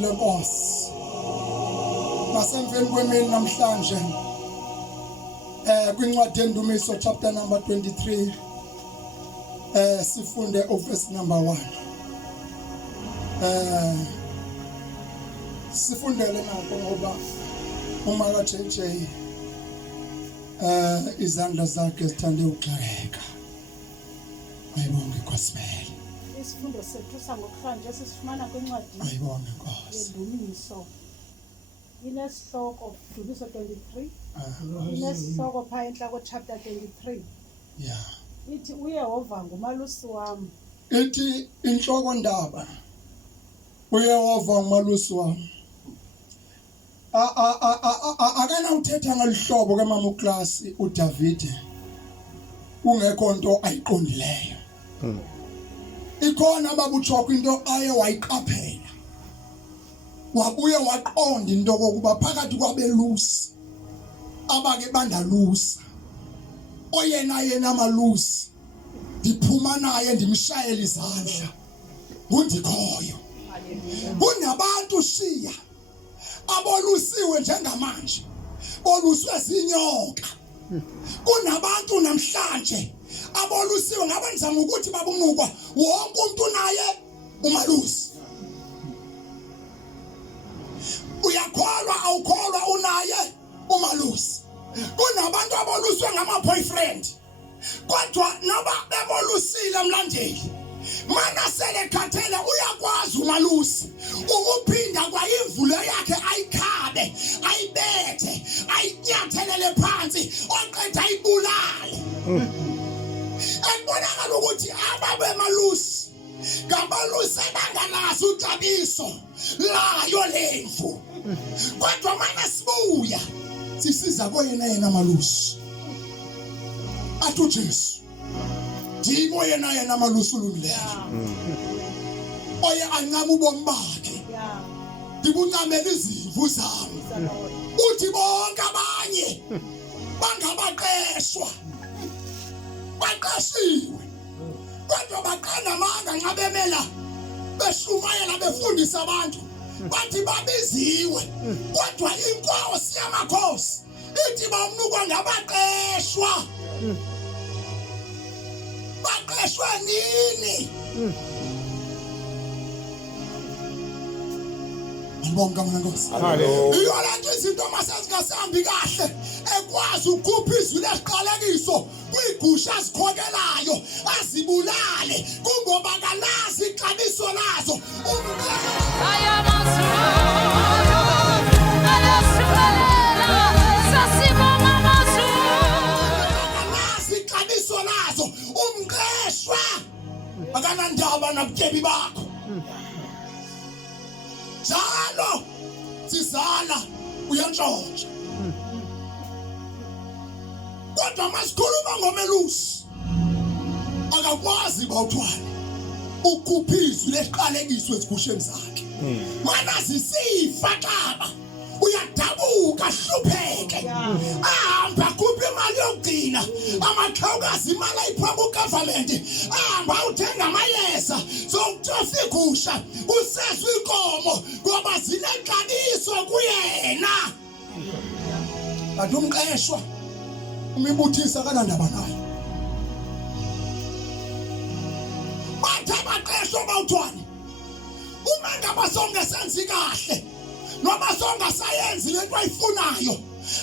lenkosi nasemveni kwemini namhlanje kwincwadi yendumiso chapter number 23 sifunde verse number 1 sifundele nakho ngoba uma ka JJ izandla zakhe zithande ukuxakeka ayibonge gospel. Isifundo sethu sangokuhlanje sisifumana kwincwadi ayibonge Nkosi yendumiso inesihloko Dumiso 23 inesihloko pha enhloko chapter 23 ithi uYehova ngumalusi wami. Ithi inhloko ndaba uYehova ngumalusi wami. Akana uthetha ngalihlobo ke mama uClass uDavid kungekho into ayiqondileyo. Ikhona babuthoko into aye wayiqaphela. Wabuye waqonda into kokuba phakathi kwabelusi abake bandalusa oyena malusi ndiphuma naye ndimshayela izandla ngundikhoyo. Kunabantu shiya abolusiwe njengamanje boluswe zinyoka. Kunabantu namhlanje abolusiwe ngabe nizama ukuthi babunukwa wonke umuntu naye umalusi. Uyakholwa awukholwa unaye umalusi. Kunabantu aboluswe ngama boyfriend kodwa noba bebolusile mlandeli mana sele khathele uyakwazi umalusi ukuphinda kwayimvulo yakhe ayikhabe ayibethe ayinyathelele phansi oqeda ayibulale. Ekubonakala ukuthi ababe malusi ngabalusi bangalazi uxabiso layo lemvu kodwa mana sibuya sisiza koyena malusi athi uJesu ndimo yena malusi ulungileyo oye ancama ubomi bakhe ndibuncamela izimvu zami. Uthi bonke abanye bangabaqeshwa baqashiwe kodwa baqala amanga nxa bemela beshumayela befundisa abantu bathi babiziwe kodwa inkosi yamakhosi ithi bamnukwa ngabaqeshwa. Baqeshwe nini? Ngibonga mina Nkosi. Hallelujah. Iyolanda izinto masezingasambi kahle ekwazi ukukhupha izwi lesiqalekiso kwigusha azikhokelayo azibulale kungoba kalazi ixabiso lazo. Umqeshwa akanandaba nabutyebi bakho. Njalo sizala uyantshontsha kodwa masikhuluma ngomelusi akakwazi bawuthwala ukhupha izwi lesiqalekiso ezigusheni zakhe. Mana zisifa xaba uyadabuka hlupheke ahamba khupha imali yokugcina amaxhawukazi imali ayiphambi ugovernment ahamba uthenga amayeza zokutofa igusha usezwe inkomo ngoba zinexabiso kuyena. Kanti umqeshwa umibuthisa kanandaba naye bathe abaqeshwa bawuthwani uma ngabasonge senzi kahle noma songa sayenzi lento ayifunayo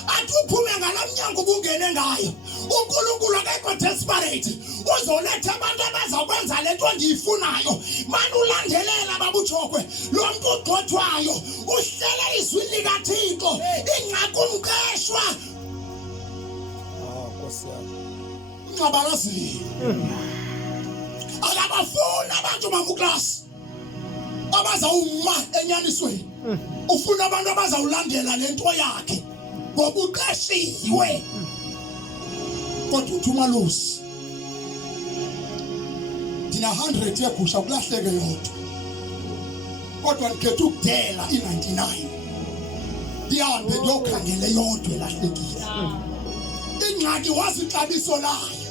athi uphume ngalamnyango ubungene ngayo uNkulunkulu akekho desperate uzoletha abantu abazakwenza lento engiyifunayo manje ulandelela babuthokwe lo muntu ugxothwayo uhlele izwi likaThixo ingakumqeshwa. Nkosi yami ngabalazi akabafuna abantu mamuklasi abazawuma enyanisweni. Ufuna abantu abazawulandela lento yakhe ngoba uqeshiwe kodwa uthi umalusi dina 100 yegusha kulahleke yodwa kodwa ngikhetha ukudela i99 ndihambe ndiyokhangela yodwa elahlekile. Ingxaki wazi ixabiso layo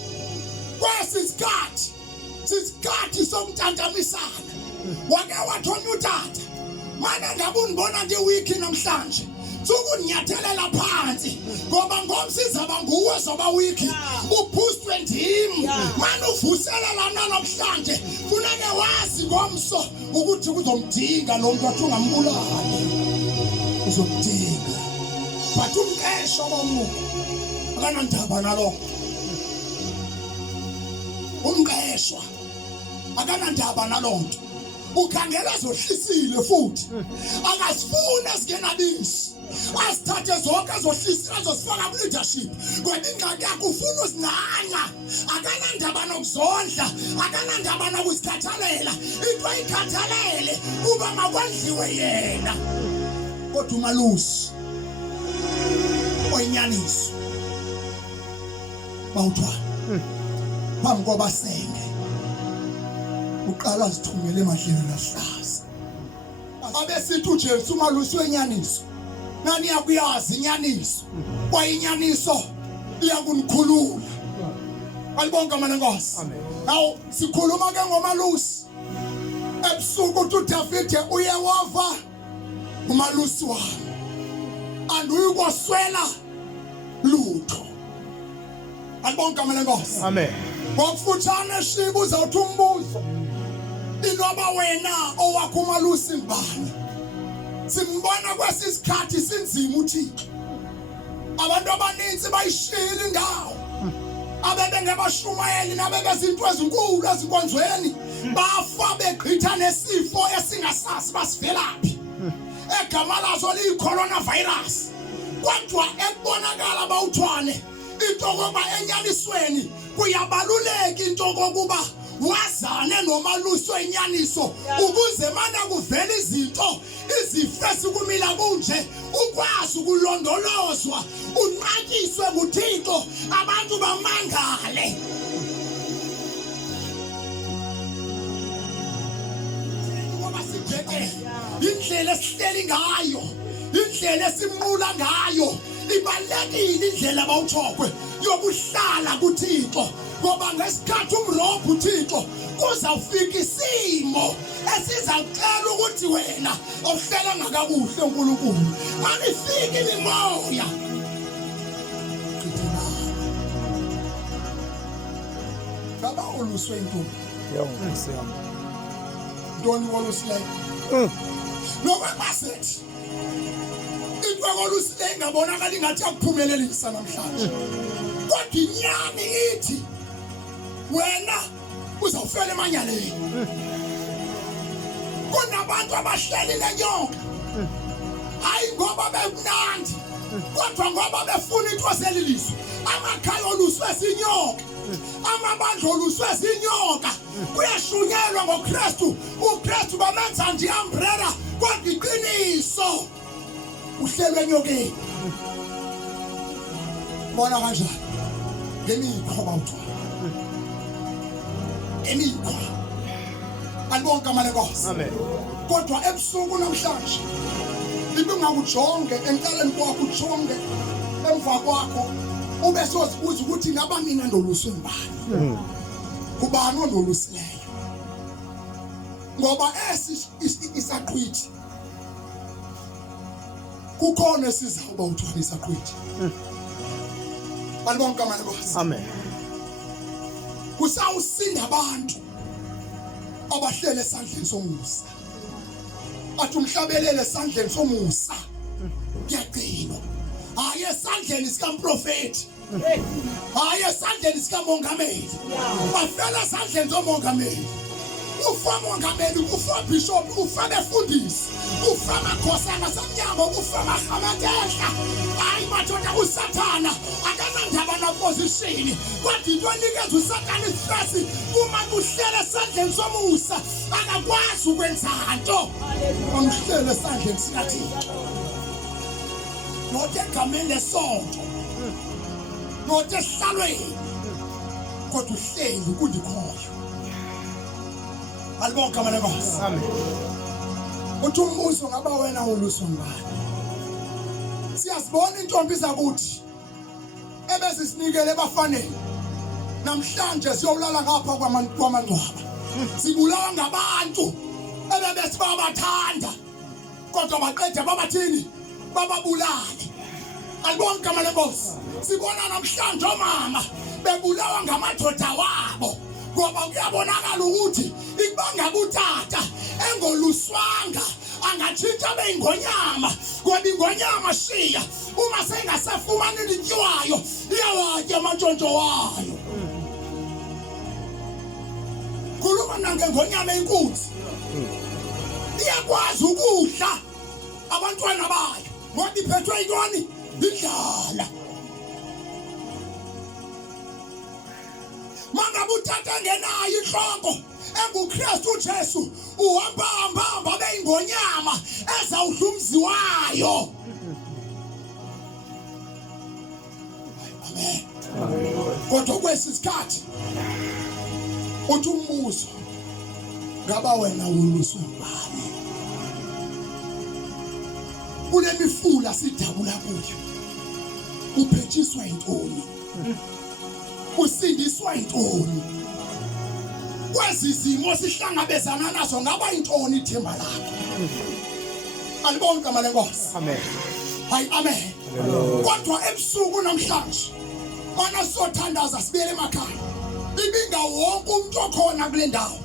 kwesisikhathi somntantamisana wake wathonya utata Mana ngabe unibona ngiwiki namhlanje. Sukunyathelela phansi ngoba ngomsiza banguwe zoba wiki uphustwe ndim manje uvuselela namhlanje funeke wazi ngomso ukuthi kuzomdinga lo muntu athi ungambulali uzomdinga but umqesho bomuko akanandaba nalokho umqeshwa akanandaba nalonto ukhangela zohlisile futhi akasifuna singenabisi asithathe zonke azohlisile azosifaka ku leadership kodwa ingxaki yakho ufuna usinana akanandaba nokuzondla akanandaba nokusikhathalela into ayikhathalele uba makwandliwe yena kodwa uMalusi oyinyaniso bawuthwa phambi kwabasenge uqala zithungele emadlelo lahlaza abesithi uJesu uMalusi wenyaniso nani yakuyazi inyaniso kwayinyaniso iyakunikhulula alibonke amanenkosi awu sikhuluma ke ngoMalusi ebusuku uthi uDavide uYehova uMalusi wami anduyukwaswela lutho alibonke amanenkosi amen ngokufutshane shiba uzawuthi umbuzo inoba wena owakho uMalusi ngubani simbona kwesisikhathi sinzima uThixo abantu abaninzi bayishila indawo abebe ngebashumayeli nabebezinto ezinkulu ezinkonzweni bafa begqitha nesifo esingasazi basivelaphi egama lazo liyi-coronavirus kodwa ekubonakala bawuthwane into kokuba enyanisweni kuyabaluleka into kokuba wazane noMalusi wenyaniso ukuze mana kuvela izinto izifo esikumila kunje ukwazi ukulondolozwa unqatyiswe nguThixo abantu bamangale ngoba sibheke indlela esihleli ngayo indlela esimnqula ngayo ibalekile indlela abawuthokwe yokuhlala kuThixo ngoba ngesikhathi umrobho uThixo kuzawufika isimo esizawucela ukuthi wena awuhlela ngakakuhle uNkulunkulu manifike imimoya baba Waluswe intombi Nkosi yami ntoni Waluswe nokwabasethi into Waluswe ingabonakala ingathi yakuphumelelisa namhlanje kodwa inyani ithi wena uzawufela emanyaleni kunabantu abahleli nenyoka hayi ngoba bemnandi kodwa ngoba befuna into selilizwe amakhaya oluswe sinyoka amabandla oluswe sinyoka kuyashunyelwa ngoKristu uKristu bamenza nje umbrella kodwa iqiniso uhlelwe enyokeni bona kanjani ngemikho bawuthwa emikho alibonke amanenkosi amen kodwa ebusuku namhlanje ibingakujonge enkaleni kwakho ujonge emva kwakho ube sozibuza ukuthi ngaba mina ndoluswe ngubani kubani ondolusileyo ngoba isaqhwithi kukhona esizawuba uthwala isaqhwithi alibonke amanenkosi amen kusawusinda abantu abahlele esandleni somusa athi umhlabelele esandleni somusa kuyaqina hayi esandleni sikaMprofeti hayi esandleni sikamongameli bafela esandleni somongameli ufa mongameli ufa bishop ufa befundisi ufa amakhosana samnyango ufa amahamatehla hayi madoda usathana akanandaba naposition kodwa into enikeza usathana istress uma kuhlele esandleni somusa akakwazi ukwenza into amhlele esandleni sikaThixo not egameni lesonto not ehlalweni kodwa uhleli kundikhoyo alibonke amanenkosi amen uthi umbuzo ngaba wena Waluswe ngubani siyazibona intombi zakuthi ebezisinikele ebafanele namhlanje siyolala ngapha kwamangcwaba sibulawa ngabantu ebebesibathanda kodwa baqede babathini bababulali. Alibona igama lenkosi. Sibona namhlanje omama bebulawa ngamadoda wabo ngoba kuyabonakala ukuthi ikubanga utata engoluswanga angatshintsha beingonyama ngoba ingonyama shiya uma sengasafumani lityiwayo iyawatya amantshontsho wayo. Khuluma nangengonyama enkunzi iyakwazi ukudla abantwana bayo ngoba iphethwe yintoni idlala. Mangabe utata ngenayo inhloko enguKristu uJesu uhamba beingonyama ezawudla umzi wayo. Amen. Kodwa kwesisikhathi uthi umbuzo ngaba wena uluswe ngubani? Kule mifula sidabula kuyo uphethiswa intoni? Usindiswa intoni? Kwezi zimo sihlangabezana nazo ngaba intoni ithemba lakho? Alibona igama lenkosi. Amen. Hayi amen. Kodwa ebusuku namhlanje mana sothandaza sibele emakhaya ibinga wonke umuntu okhona kule ndawo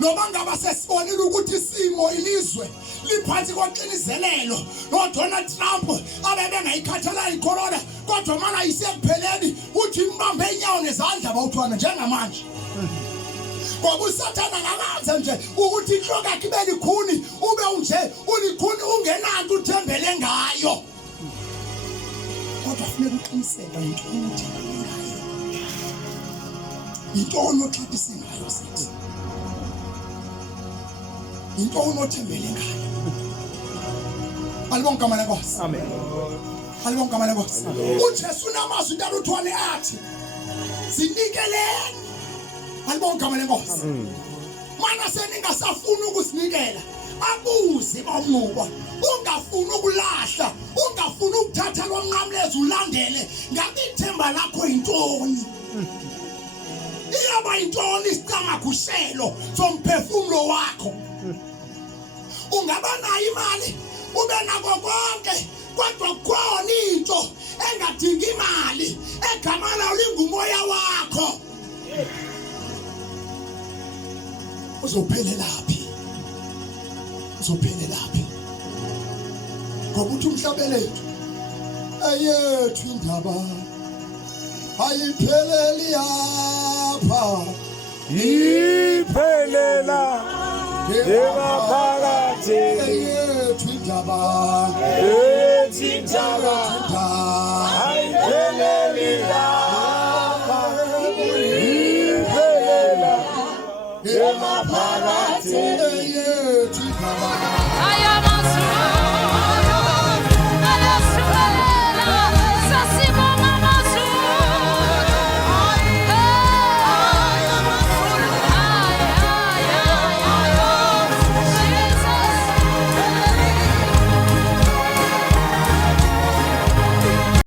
noma ngaba sesibonile ukuthi isimo ilizwe liphansi koxinizelelo noDonald Trump abebengayikhathala icorona kodwa mana isekupheleni uthi imbambe inyawo nezandla bawuthwana njengamanje. Ngoba uSathane akaze nje ukuthi inhloko yakhe ibe likhuni ube unje ulikhuni ungenanto uthembele ngayo. Kodwa kufanele uqiniseke into uthembele ngayo. Into onoxhathise ngayo sithi. Into onothembele ngayo. Alibonga igama lenkosi. Amen. Alibonga igama lenkosi. uJesu namazwi ntaluthwane athi sinikeleni. Alibonga igama lenkosi. Mana seningasafuni ukusinikela abuze bamuka ungafuni ukulahla ungafuni ukuthatha lonqamlezi ulandele ngabe ithemba lakho intoni? Iyaba intoni isicamagushelo somphefumulo wakho? Ungaba nayo imali ube nako konke kodwa kukhona into engadingi imali egama layo lingumoya wakho. Uzophelelaphi? Uzophelelaphi? Ngoba uthi umhlabelethu ayethu indaba ayipheleli yapha Iphelela emaphakathi ayethu indaba ethintaba ayipheleli lapha iphelela emaphakathi ayethu indaba